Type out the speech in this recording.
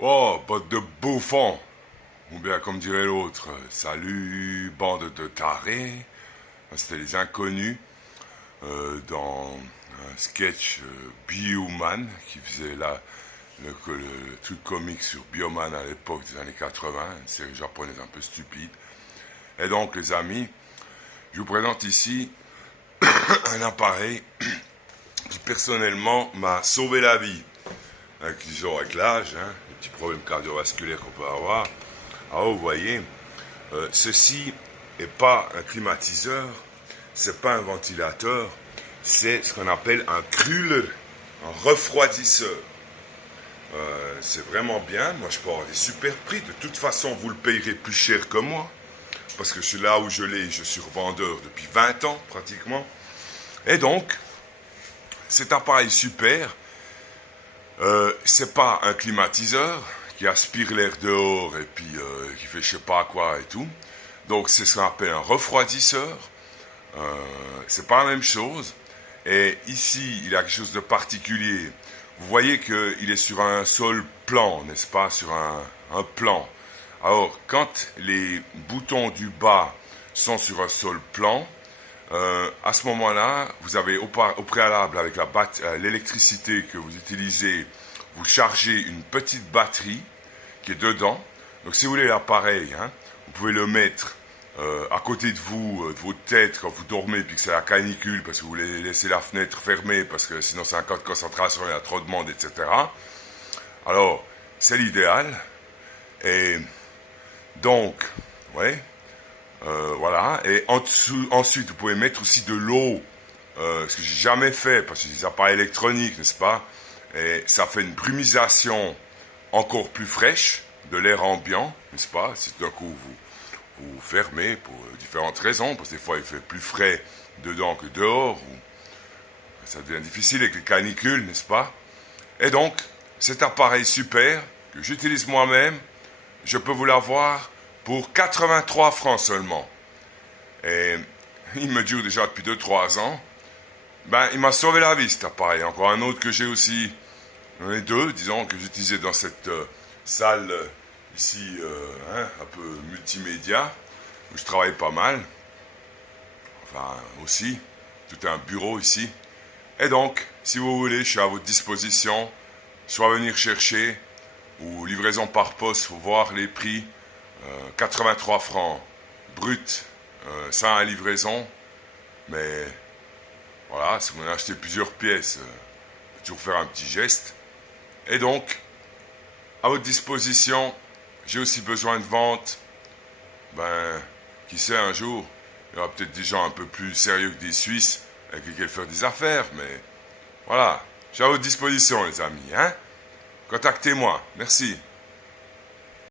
Oh, botte de bouffon. Ou bien, comme dirait l'autre, salut, bande de tarés. C'était les inconnus dans un sketch Bioman qui faisait le truc comique sur Bioman à l'époque des années 80, une série japonaise un peu stupide. Et donc, les amis, je vous présente ici un appareil qui personnellement m'a sauvé la vie. Avec l'âge, hein, les petits problèmes cardiovasculaires qu'on peut avoir. Alors vous voyez, ceci n'est pas un climatiseur, c'est pas un ventilateur, c'est ce qu'on appelle un Kühler, un refroidisseur. C'est vraiment bien, moi je peux avoir des super prix, de toute façon vous le payerez plus cher que moi, parce que je suis là où je suis revendeur depuis 20 ans pratiquement. Et donc, cet appareil super, c'est pas un climatiseur qui aspire l'air dehors et puis qui fait je sais pas quoi et tout. Donc c'est ce qu'on appelle un refroidisseur. C'est pas la même chose. Et ici, il y a quelque chose de particulier. Vous voyez qu'il est sur un sol plan, n'est-ce pas? Sur un plan. Alors, quand les boutons du bas sont sur un sol plan, à ce moment-là, vous avez au préalable, avec l'électricité que vous utilisez, vous chargez une petite batterie qui est dedans. Donc si vous voulez l'appareil, hein, vous pouvez le mettre à côté de vous, de votre tête quand vous dormez, puis que c'est la canicule, parce que vous voulez laisser la fenêtre fermée, parce que sinon c'est un cas de concentration, il y a trop de monde, etc. Alors, c'est l'idéal. Et donc, ouais, voilà. Et ensuite, vous pouvez mettre aussi de l'eau, ce que j'ai jamais fait, parce que c'est des appareils électroniques, n'est-ce pas? Et ça fait une brumisation encore plus fraîche de l'air ambiant, n'est-ce pas? Si d'un coup vous fermez pour différentes raisons, parce que des fois il fait plus frais dedans que dehors, ou ça devient difficile avec les canicules, n'est-ce pas? Et donc, cet appareil super, que j'utilise moi-même, je peux vous l'avoir pour 83 francs seulement. Et il me dure déjà depuis 2-3 ans. Ben, il m'a sauvé la vie cet appareil. Encore un autre que j'ai aussi, les deux, disons, que j'utilisais dans cette salle ici, hein, un peu multimédia, où je travaille pas mal. Enfin, aussi, tout un bureau ici. Et donc, si vous voulez, je suis à votre disposition, soit venir chercher, ou livraison par poste, faut voir les prix, 83 francs brut, sans la livraison, mais voilà, si vous en achetez plusieurs pièces, toujours faire un petit geste. Et donc, à votre disposition, j'ai aussi besoin de vente. Ben, qui sait, un jour, il y aura peut-être des gens un peu plus sérieux que des Suisses avec lesquels faire des affaires, mais voilà, j'ai à votre disposition, les amis, hein. Contactez-moi, merci.